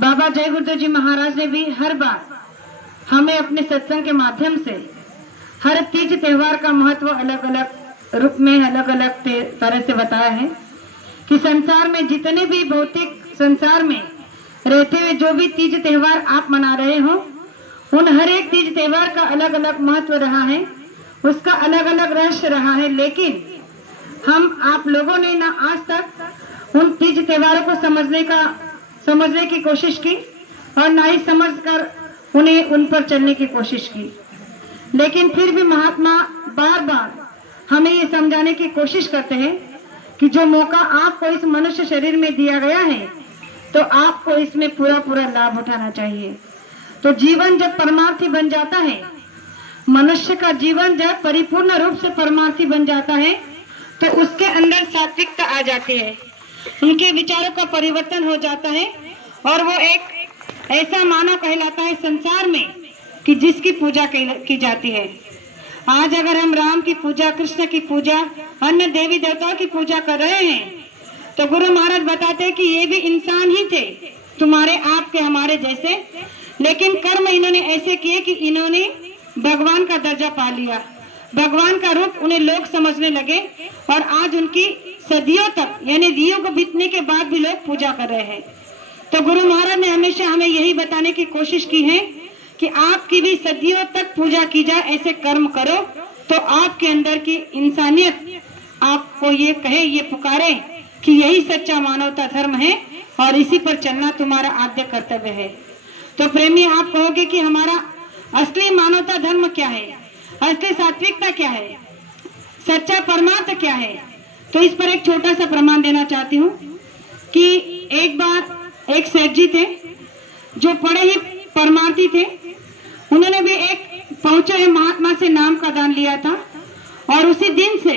बाबा जय गुरुदेव जी महाराज ने भी हर बार हमें अपने सत्संग के माध्यम से हर तीज त्योहार का महत्व अलग अलग रूप में अलग अलग तरह से बताया है कि संसार में जितने भी भौतिक संसार में रहते हुए जो भी तीज त्योहार आप मना रहे हो, उन हर एक तीज त्योहार का अलग अलग महत्व रहा है, उसका अलग अलग रहस्य रहा है। लेकिन हम आप लोगों ने ना आज तक उन तीज त्योहारों को समझने की कोशिश की और ना ही समझकर उन्हें उन पर चलने की कोशिश की। लेकिन फिर भी महात्मा बार बार हमें ये समझाने की कोशिश करते हैं कि जो मौका आपको इस मनुष्य शरीर में दिया गया है तो आपको इसमें पूरा पूरा लाभ उठाना चाहिए। तो जीवन जब परमार्थी बन जाता है, मनुष्य का जीवन जब परिपूर्ण रूप से परमार्थी बन जाता है तो उसके अंदर सात्विकता आ जाती है, उनके विचारों का परिवर्तन हो जाता है और वो एक ऐसा मानव कहलाता है संसार में कि जिसकी पूजा की जाती है। आज अगर हम राम की पूजा, कृष्ण की पूजा, अन्य देवी देवताओं की पूजा कर रहे हैं तो गुरु महाराज बताते हैं कि ये भी इंसान ही थे, तुम्हारे आपके हमारे जैसे, लेकिन कर्म इन्होंने ऐसे किए कि इन्होंने भगवान का दर्जा पा लिया, भगवान का रूप उन्हें लोग समझने लगे और आज उनकी सदियों तक यानी युग बीतने के बाद भी लोग पूजा कर रहे हैं। तो गुरु महाराज ने हमेशा हमें यही बताने की कोशिश की है कि आपकी भी सदियों तक पूजा की जाए, ऐसे कर्म करो तो आपके अंदर की इंसानियत आपको ये कहे, ये पुकारे कि यही सच्चा मानवता धर्म है और इसी पर चलना तुम्हारा आद्य कर्तव्य है। तो प्रेमी, आप कहोगे कि हमारा असली मानवता धर्म क्या है, असली सात्विकता क्या है, सच्चा परमार्थ क्या है? तो इस पर एक छोटा सा प्रमाण देना चाहती हूँ कि एक बार एक सेठ जी थे जो बड़े ही परमार्थी थे। उन्होंने भी एक पहुंचे हुए महात्मा से नाम का दान लिया था और उसी दिन से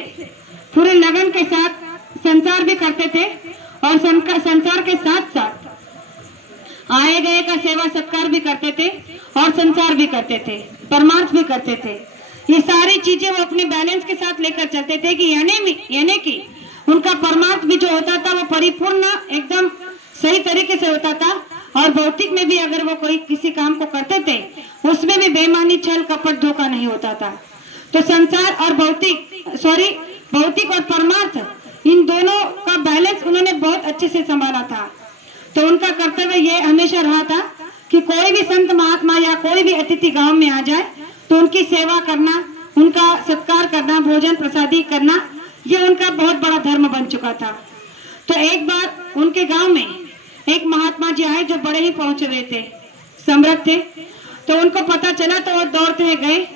पूरे लगन के साथ संसार भी करते थे और संसार के साथ साथ आए गए का सेवा सत्कार भी करते थे और संसार भी करते थे, परमार्थ भी करते थे। ये सारी चीजें वो अपने बैलेंस के साथ लेकर चलते थे कि यानी कि उनका परमार्थ भी जो होता था वो परिपूर्ण एकदम सही तरीके से होता था और भौतिक में भी अगर वो कोई किसी काम को करते थे उसमें भी बेईमानी, छल कपट, धोखा नहीं होता था। तो संसार और भौतिक और परमार्थ, इन दोनों का बैलेंस उन्होंने बहुत अच्छे से संभाला था। तो उनका कर्तव्य ये हमेशा रहा था कि कोई भी संत महात्मा या कोई भी अतिथि गांव में आ जाए तो उनकी सेवा करना, उनका सत्कार करना, भोजन प्रसादी करना, ये उनका बहुत बड़ा धर्म बन चुका था। तो एक बार उनके गांव में एक महात्मा जी आए जो बड़े ही पहुंचे हुए थे, समृद्ध थे। तो उनको पता चला तो वो दौड़ते हुए गए,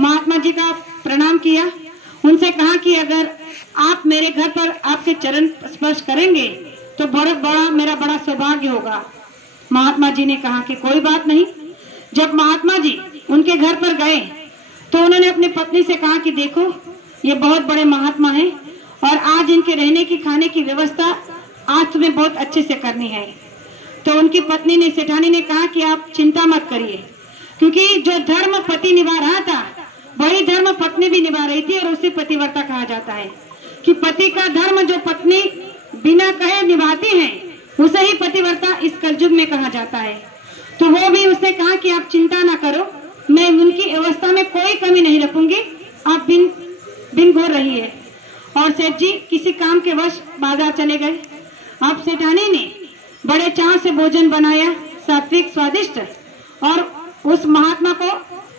महात्मा जी का प्रणाम किया, उनसे कहा कि अगर आप मेरे घर पर आपके चरण स्पर्श करेंगे तो मेरा बड़ा सौभाग्य होगा। महात्मा जी ने कहा कि कोई बात नहीं। जब महात्मा जी उनके घर पर गए तो उन्होंने अपनी पत्नी से कहा कि देखो ये बहुत बड़े महात्मा हैं और आज इनके रहने की, खाने की व्यवस्था आज तुम्हें बहुत अच्छे से करनी है। तो उनकी पत्नी ने, सेठानी ने कहा कि आप चिंता मत करिए, क्योंकि जो धर्म पति निभा रहा था वही धर्म पत्नी भी निभा रही थी और उसे पतिव्रता कहा जाता है कि पति का धर्म जो पत्नी बिना कहे निभाती है उसे ही पतिव्रता इस कलयुग में कहा जाता है। तो वो भी उसने कहा कि आप चिंता ना करो, मैं उनकी अवस्था में कोई कमी नहीं रखूंगी, आप बिन घोर रहिए। और सेठ जी किसी काम के वश बाजार चले गए। अब सेठानी ने बड़े चाव से भोजन बनाया, सात्विक स्वादिष्ट, और उस महात्मा को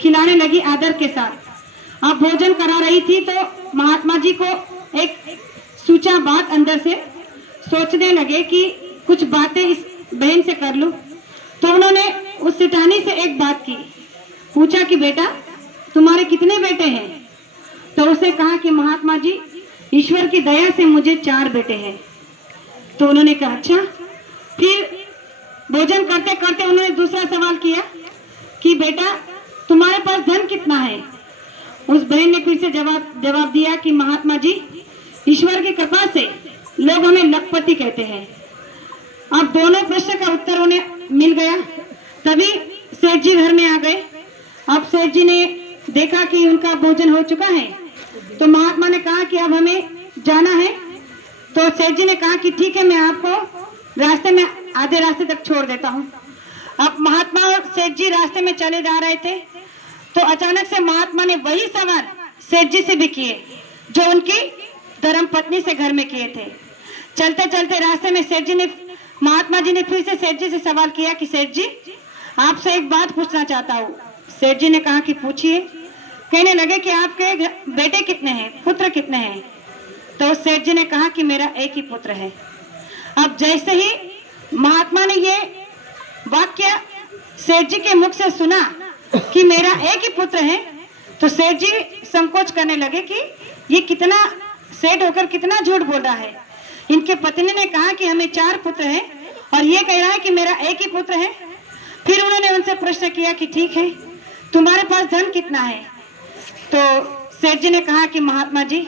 खिलाने लगी आदर के साथ। अब भोजन करा रही थी तो महात्मा जी को एक सूचा बात अंदर से सोचने लगे कि कुछ बातें इस बहन से कर लूं। तो उन्होंने उस सेठानी से एक बात की, पूछा कि बेटा तुम्हारे कितने बेटे हैं? तो उसने कहा कि महात्मा जी ईश्वर की दया से मुझे 4 बेटे हैं। तो उन्होंने कहा अच्छा। फिर भोजन करते करते उन्होंने दूसरा सवाल किया कि बेटा तुम्हारे पास धन कितना है? उस बहन ने फिर से जवाब दिया कि महात्मा जी ईश्वर की कृपा से लोग हमें लखपति कहते हैं। अब दोनों प्रश्न का उत्तर उन्हें मिल गया। तभी सेठ जी घर में आ गए। अब सेठ जी ने देखा कि उनका भोजन हो चुका है तो महात्मा ने कहा कि अब हमें जाना है। तो सेठ जी ने कहा कि ठीक है, मैं आपको रास्ते में आधे रास्ते तक छोड़ देता हूँ। अब महात्मा और सेठ जी रास्ते में चले जा रहे थे तो अचानक से महात्मा ने वही सवाल सेठ जी से भी किए जो उनकी धर्म पत्नी से घर में किए थे। चलते चलते रास्ते में सेठ जी ने महात्मा जी ने फिर से सेठ जी से सवाल किया कि सेठ जी आपसे एक बात पूछना चाहता हूँ। सेठ जी ने कहा कि पूछिए। कहने लगे कि आपके बेटे कितने हैं, पुत्र कितने हैं? तो सेठ जी ने कहा कि मेरा एक ही पुत्र है। अब जैसे ही महात्मा ने ये वाक्य सेठ जी के मुख से सुना कि मेरा एक ही पुत्र है तो सेठ जी संकोच करने लगे कि ये कितना सेठ होकर कितना झूठ बोल रहा है। इनके पत्नी ने कहा कि हमें 4 पुत्र हैं और ये कह रहा है कि मेरा एक ही पुत्र है। फिर उन्होंने उनसे प्रश्न किया कि ठीक है तुम्हारे पास धन कितना है? तो सेठ जी ने कहा कि महात्मा जी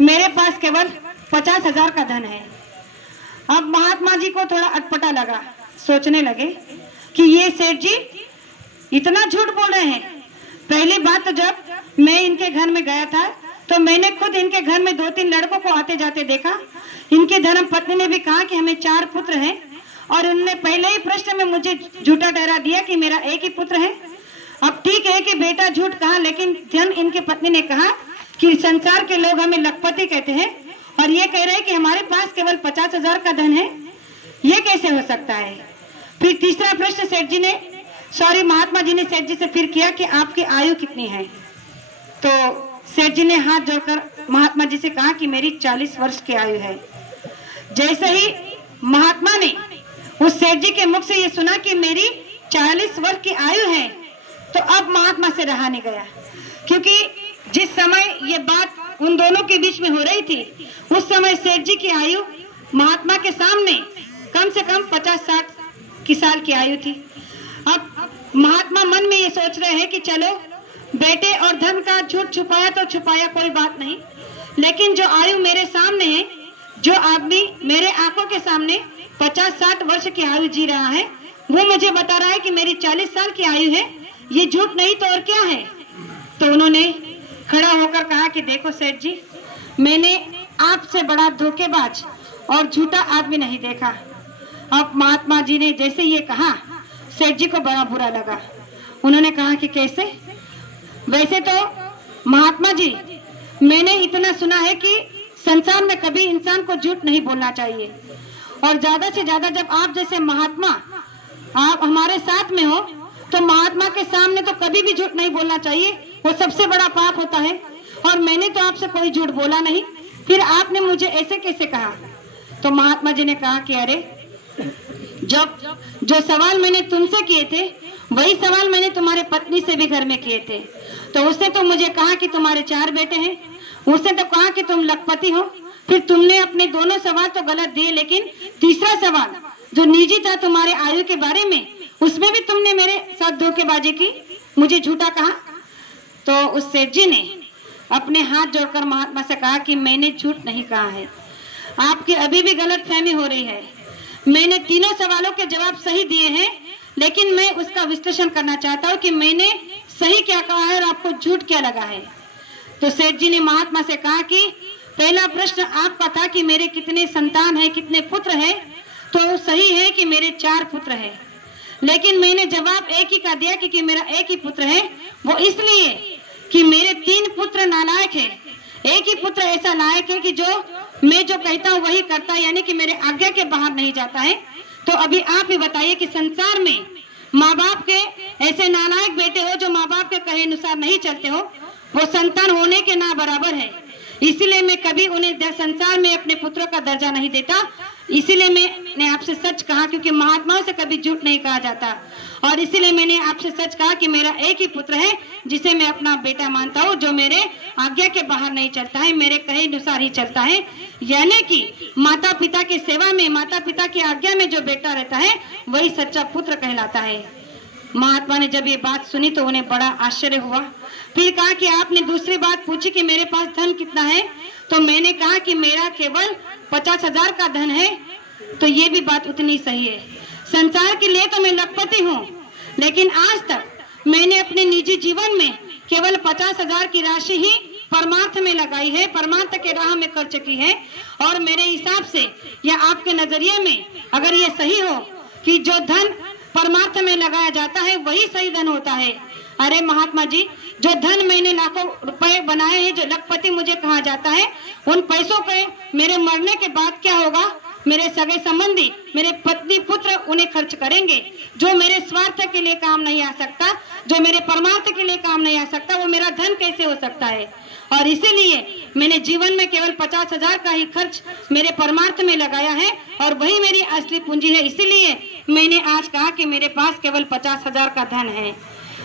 मेरे पास केवल 50,000 का धन है। अब महात्मा जी को थोड़ा अटपटा लगा, सोचने लगे कि ये सेठ जी इतना झूठ बोल रहे हैं। पहली बात तो जब मैं इनके घर में गया था तो मैंने खुद इनके घर में 2-3 लड़कों को आते जाते देखा। इनकी धर्म पत्नी ने भी कहा कि हमें 4 पुत्र हैं और उन्होंने पहले ही प्रश्न में मुझे झूठा ठहरा दिया कि मेरा एक ही पुत्र है। अब ठीक है कि बेटा झूठ कहा, लेकिन धन इनके पत्नी ने कहा कि संसार के लोग हमें लखपति कहते हैं और ये कह रहे हैं कि हमारे पास केवल 50,000 का धन है, ये कैसे हो सकता है? फिर तीसरा प्रश्न सेठ जी ने महात्मा जी ने सेठ जी से फिर किया कि आपकी आयु कितनी है? तो सेठ जी ने हाथ जोड़कर महात्मा जी से कहा कि मेरी 40 वर्ष की आयु है। जैसे ही महात्मा ने उस सेठ जी के मुख से ये सुना कि मेरी 40 वर्ष की आयु है तो अब महात्मा से रहा नहीं गया, क्योंकि जिस समय ये बात उन दोनों के बीच में हो रही थी उस समय सेठ जी की आयु महात्मा के सामने कम से कम 50-60 की साल की आयु थी। अब महात्मा मन में ये सोच रहे हैं कि चलो बेटे और धन का झूठ छुपाया तो छुपाया, कोई बात नहीं, लेकिन जो आयु मेरे सामने है, जो आदमी मेरे आंखों के सामने 50-60 वर्ष की आयु जी रहा है वो मुझे बता रहा है कि मेरी 40 साल की आयु है, ये झूठ नहीं तो और क्या है? तो उन्होंने खड़ा होकर कहा कि देखो सेठ जी मैंने आपसे बड़ा धोखेबाज और झूठा आदमी नहीं देखा। अब महात्मा जी ने जैसे ये कहा सेठ जी को बड़ा बुरा लगा। उन्होंने कहा कि कैसे? वैसे तो महात्मा जी मैंने इतना सुना है कि संसार में कभी इंसान को झूठ नहीं बोलना चाहिए और ज्यादा से ज्यादा जब आप जैसे महात्मा आप हमारे साथ में हो तो महात्मा के सामने तो कभी भी झूठ नहीं बोलना चाहिए, वो सबसे बड़ा पाप होता है। और मैंने तो आपसे कोई झूठ बोला नहीं, फिर आपने मुझे ऐसे कैसे कहा? तो महात्मा जी ने कहा कि अरे जब जो सवाल मैंने तुमसे किए थे वही सवाल मैंने तुम्हारे पत्नी से भी घर में किए थे। तो उसने तो मुझे कहा कि तुम्हारे 4 बेटे हैं, उसने तो कहा कि तुम लखपति हो। फिर तुमने अपने दोनों सवाल तो गलत दिए, लेकिन तीसरा सवाल जो निजी था तुम्हारे आयु के बारे में उसमें भी तुमने मेरे साथ धोखेबाजी की, मुझे झूठा कहा। तो उस सेठ जी ने अपने हाथ जोड़कर महात्मा से कहा कि मैंने झूठ नहीं कहा है, आपकी अभी भी गलत फहमी हो रही है। मैंने तीनों सवालों के जवाब सही दिए हैं, लेकिन मैं उसका विश्लेषण करना चाहता हूँ कि मैंने सही क्या कहा है और आपको झूठ क्या लगा है। तो सेठ जी ने महात्मा से कहा कि पहला प्रश्न आपका था कि मेरे कितने संतान हैं, कितने पुत्र हैं, तो सही है कि मेरे 4 पुत्र हैं, लेकिन मैंने जवाब एक ही का दिया कि मेरा एक ही पुत्र है। वो इसलिए कि मेरे 3 पुत्र नालायक हैं, एक ही पुत्र ऐसा लायक है कि जो मैं जो कहता हूँ वही करता है, यानी कि मेरे आज्ञा के बाहर नहीं जाता है। तो अभी आप ही बताइए कि संसार में माँ बाप के ऐसे नालायक बेटे हो जो माँ बाप के कहे अनुसार नहीं चलते हो, वो संतान होने के ना बराबर है। इसीलिए मैं कभी उन्हें संसार में अपने पुत्रों का दर्जा नहीं देता। इसीलिए मैंने आपसे सच कहा, क्योंकि महात्माओं से कभी झूठ नहीं कहा जाता। और इसीलिए मैंने आपसे सच कहा कि मेरा एक ही पुत्र है जिसे मैं अपना बेटा मानता हूँ, जो मेरे आज्ञा के बाहर नहीं चलता है, मेरे कहे अनुसार ही चलता है। यानी कि माता पिता की सेवा में, माता पिता की आज्ञा में जो बेटा रहता है वही सच्चा पुत्र कहलाता है। महात्मा ने जब ये बात सुनी तो उन्हें बड़ा आश्चर्य हुआ। फिर कहा कि आपने दूसरी बात पूछी कि मेरे पास धन कितना है, तो मैंने कहा कि मेरा केवल 50,000 का धन है। तो ये भी बात उतनी सही है। संसार के लिए तो मैं लखपति हूँ, लेकिन आज तक मैंने अपने निजी जीवन में केवल 50,000 की राशि ही परमार्थ में लगाई है, परमार्थ के राह में खर्च की है। और मेरे हिसाब से या आपके नजरिए में अगर ये सही हो कि जो धन परमार्थ में लगाया जाता है वही सही धन होता है। अरे महात्मा जी, जो धन मैंने लाखों रुपए बनाए हैं, जो लखपति मुझे कहा जाता है, उन पैसों के मेरे मरने के बाद क्या होगा? मेरे सगे संबंधी, मेरे पत्नी पुत्र उन्हें खर्च करेंगे। जो मेरे स्वार्थ के लिए काम नहीं आ सकता, जो मेरे परमार्थ के लिए काम नहीं आ सकता, वो मेरा धन कैसे हो सकता है? और इसीलिए मैंने जीवन में केवल 50,000 का ही खर्च मेरे परमार्थ में लगाया है और वही मेरी असली पूंजी है। इसीलिए मैंने आज कहा कि मेरे पास केवल 50,000 का धन है।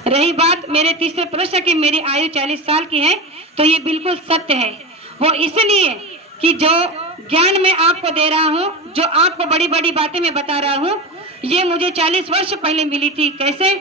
रही बात मेरे तीसरे प्रश्न की, मेरी आयु 40 साल की है, तो ये बिल्कुल सत्य है। वो इसलिए कि जो ज्ञान मैं आपको दे रहा हूँ, जो आपको बड़ी बड़ी बातें मैं बता रहा हूँ, ये मुझे 40 वर्ष पहले मिली थी। कैसे?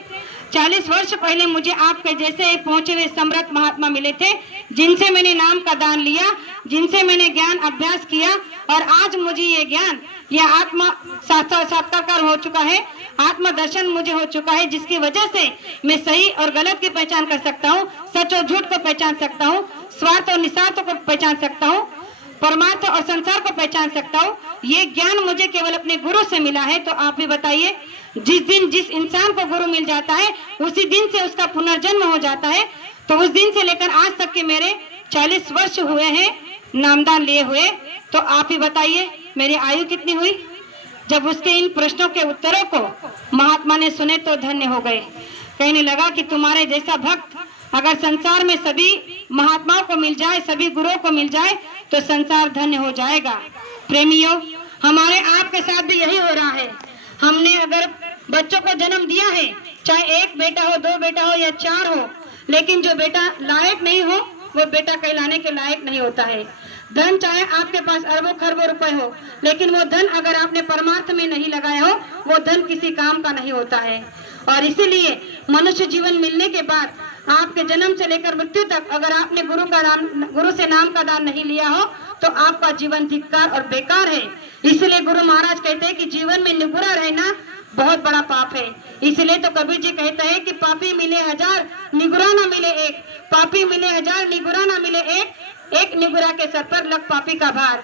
40 वर्ष पहले मुझे आपके जैसे एक पहुंचे हुए समर्थ महात्मा मिले थे, जिनसे मैंने नाम का दान लिया, जिनसे मैंने ज्ञान अभ्यास किया, और आज मुझे ये ज्ञान, यह आत्मा साक्षात्कार हो चुका है, आत्म दर्शन मुझे हो चुका है, जिसकी वजह से मैं सही और गलत की पहचान कर सकता हूँ, सच और झूठ को पहचान सकता हूँ, स्वार्थ और निस्वार्थ को पहचान सकता हूँ, परमार्थ और संसार को पहचान सकता हूँ। ये ज्ञान मुझे केवल अपने गुरु से मिला है। तो आप भी बताइए, जिस दिन जिस इंसान को गुरु मिल जाता है, उसी दिन से उसका पुनर्जन्म हो जाता है। तो उस दिन से लेकर आज तक के मेरे 40 वर्ष हुए हैं नामदान लिए हुए। तो आप ही बताइए मेरी आयु कितनी हुई? जब उसके इन प्रश्नों के उत्तरों को महात्मा ने सुने तो धन्य हो गए। कहने लगा कि तुम्हारे जैसा भक्त अगर संसार में सभी महात्माओं को मिल जाए, सभी गुरुओं को मिल जाए, तो संसार धन्य हो जाएगा। प्रेमियों, हमारे आपके साथ भी यही हो रहा है। हमने अगर बच्चों को जन्म दिया है, चाहे एक बेटा हो, 2 बेटा हो या 4 हो, लेकिन जो बेटा लायक नहीं हो, वो बेटा कहलाने के लायक नहीं होता है। धन चाहे आपके पास अरबों खरबों रुपए हो, लेकिन वो धन अगर आपने परमार्थ में नहीं लगाया हो, वो धन किसी काम का नहीं होता है। और इसीलिए मनुष्य जीवन मिलने के बाद आपके जन्म से लेकर मृत्यु तक अगर आपने गुरु से नाम का दान नहीं लिया हो, तो आपका जीवन धिक्कार और बेकार है। इसलिए गुरु महाराज कहते हैं कि जीवन में निगुरा रहना बहुत बड़ा पाप है। इसलिए तो कबीर जी कहते हैं कि पापी मिले 1000 निगुरा ना मिले एक, पापी मिले 1000 निगुरा ना मिले एक, एक निगुरा के सर पर लग पापी का भार।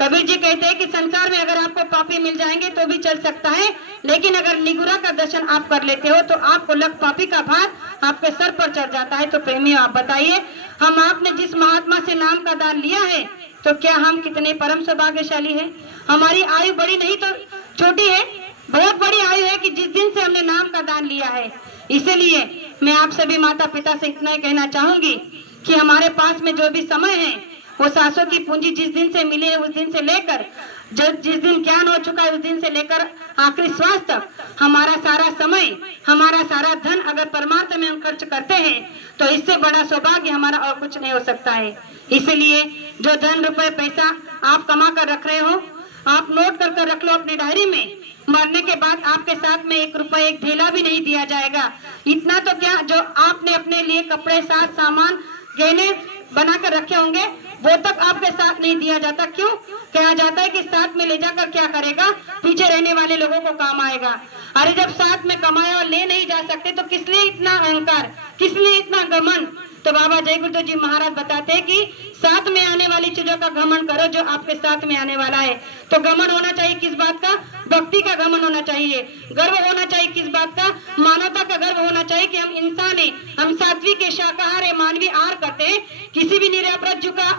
कबीर जी कहते हैं कि संसार में अगर आपको पापी मिल जाएंगे तो भी चल सकता है, लेकिन अगर निगुरा का दर्शन आप कर लेते हो तो आपको लग पापी का भार आपके सर पर चढ़ जाता है। तो प्रेमियों, आप बताइए, हम आपने जिस महात्मा से नाम का दान लिया है, तो क्या हम कितने परम सौभाग्यशाली हैं? हमारी आयु बड़ी नहीं तो छोटी है, बहुत बड़ी आयु है कि जिस दिन से हमने नाम का दान लिया है। इसीलिए मैं आप सभी माता पिता से इतना ही कहना चाहूंगी कि हमारे पास में जो भी समय है, वो सासों की पूंजी जिस दिन से मिली है, उस दिन से लेकर जिस दिन ज्ञान हो चुका है, उस दिन से लेकर आखिरी श्वास तक हमारा सारा समय, हमारा सारा धन अगर परमार्थ में हम खर्च करते हैं, तो इससे बड़ा सौभाग्य हमारा और कुछ नहीं हो सकता है। इसलिए जो धन रुपए पैसा आप कमा कर रख रहे हो, आप नोट कर रख लो अपनी डायरी में। मरने के बाद आपके साथ में 1 रुपए 1 ढेला भी नहीं दिया जाएगा। इतना तो क्या, जो आपने अपने लिए कपड़े, साथ सामान, गहने बना कर रखे होंगे, वो तक आपके साथ नहीं दिया जाता। क्यों? कहा जाता है कि साथ में ले जाकर क्या करेगा, पीछे रहने वाले लोगों को काम आएगा। अरे जब साथ में कमाया और ले नहीं जा सकते, तो किस लिए इतना अहंकार, किस लिए इतना घमंड? तो बाबा जय गुरुदेव जी महाराज बताते हैं कि साथ में आने वाली चीजों का घमंड करो जो आपके साथ में आने वाला है। तो घमंड होना चाहिए किस बात का? भक्ति का घमंड होना चाहिए। गर्व होना चाहिए किस बात का? मानवता का गर्व होना चाहिए कि हम इंसान हैं, हम सात्विक है, शाकाहार है, मानवीय आहार करते हैं, किसी भी निरपराध जीव का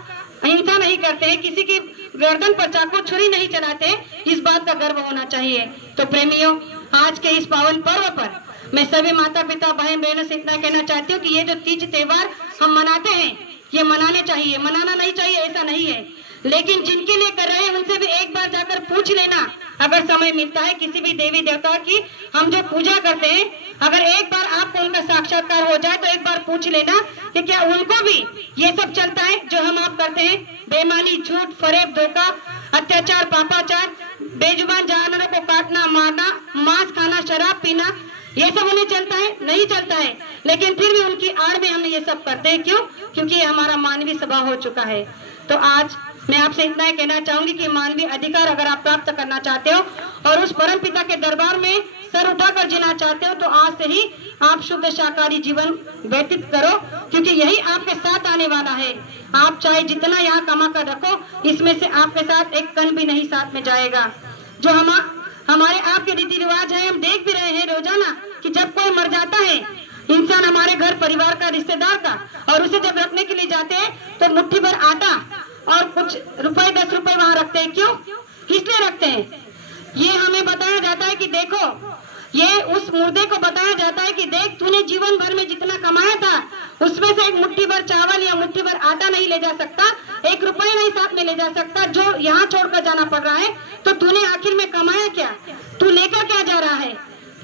हिंसा नहीं करते हैं, किसी की गर्दन पर चाकू छुरी नहीं चलाते, इस बात का गर्व होना चाहिए। तो प्रेमियों, आज के इस पावन पर्व पर मैं सभी माता पिता बहन बहनों से इतना कहना चाहती हूँ कि ये जो तीज त्योहार हम मनाते हैं, ये मनाने चाहिए, मनाना नहीं चाहिए ऐसा नहीं है, लेकिन जिनके लिए कर रहे हैं उनसे भी एक बार जाकर पूछ लेना, अगर समय मिलता है किसी भी देवी देवता की हम जो पूजा करते हैं, अगर एक बार आपको उनका साक्षात्कार हो जाए तो एक बार पूछ लेना कि क्या उनको भी ये सब चलता है जो हम आप करते हैं। बेईमानी, झूठ, फरेब, धोखा, अत्याचार, पापाचार, बेजुबान जानवरों को काटना, मारना, मांस खाना, शराब पीना, ये सब उन्हें चलता है? नहीं चलता है, लेकिन फिर भी उनकी आड़ में हम ये सब करते हैं। क्यों? क्योंकि ये हमारा मानवीय स्वभाव हो चुका है। तो आज मैं आपसे इतना ही कहना चाहूंगी कि मानवीय अधिकार अगर आप प्राप्त करना चाहते हो और उस परम पिता के दरबार में सर उठाकर जीना चाहते हो, तो आज से ही आप शुद्ध शाकाहारी जीवन व्यतीत करो, क्योंकि यही आपके साथ आने वाला है। आप चाहे जितना यहाँ कमा कर रखो, इसमें से आपके साथ एक कण भी नहीं साथ में जाएगा। जो हमारे आपके रीति रिवाज है, हम देख भी रहे हैं, रोजा जब कोई मर जाता है इंसान, हमारे घर परिवार का, रिश्तेदार का, और उसे जब रखने के लिए जाते हैं तो मुट्ठी भर आटा और कुछ रुपए 10 रुपए वहां रखते हैं। क्यों? इसलिए रखते हैं। ये हमें बताया जाता है कि देखो, ये उस मुर्दे को बताया जाता है कि देख, तूने जीवन भर में जितना कमाया था उसमें से एक मुट्ठी भर चावल या मुट्ठी भर आटा नहीं ले जा सकता, 1 रुपए नहीं साथ में ले जा सकता, जो यहाँ छोड़कर जाना पड़ रहा है। तो तूने आखिर में कमाया क्या? तू लेकर क्या जा रहा है?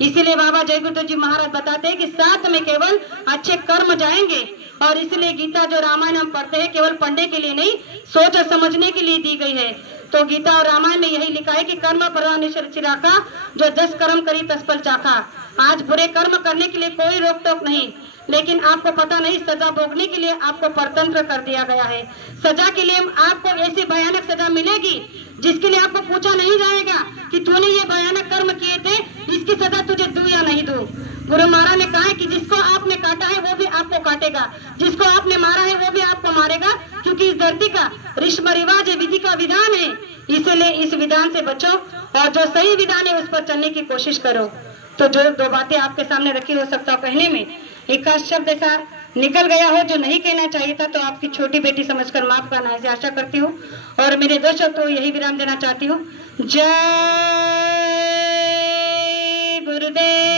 इसीलिए बाबा जय गुरु जी महाराज बताते हैं कि साथ में केवल अच्छे कर्म जाएंगे। और इसलिए गीता जो रामायण हम पढ़ते हैं केवल पढ़ने के लिए नहीं, सोच और समझने के लिए दी गई है। तो गीता और रामायण में यही लिखा है कि कर्म प्रधान चिराका, जो 10 कर्म करी तस फल चाखा। आज बुरे कर्म करने के लिए कोई रोक टोक नहीं, लेकिन आपको पता नहीं सजा भोगने के लिए आपको परतंत्र कर दिया गया है। सजा के लिए आपको ऐसी भयानक सजा मिलेगी जिसके लिए आपको पूछा नहीं जाएगा कि तूने ये भयानक कर्म किए थे, इसकी सजा तुझे दूं या नहीं दूं। गुरु महाराज ने कहा है कि जिसको आपने काटा है वो भी आपको काटेगा, जिसको आपने मारा है वो भी आपको मारेगा, क्योंकि इस धरती का रीश्म रिवाज है, विधि का विधान है। इसलिए इस विधान से बचो और जो सही विधान है उस पर चलने की कोशिश करो। तो जो 2 बातें आपके सामने रखी, हो सकता हो कहने में एक आध शब्द ऐसा निकल गया हो जो नहीं कहना चाहिए था, तो आपकी छोटी बेटी समझकर माफ करना ऐसी आशा करती हूँ। और मेरे 2 शब्द तो यही विराम देना चाहती हूँ। जय गुरुदेव।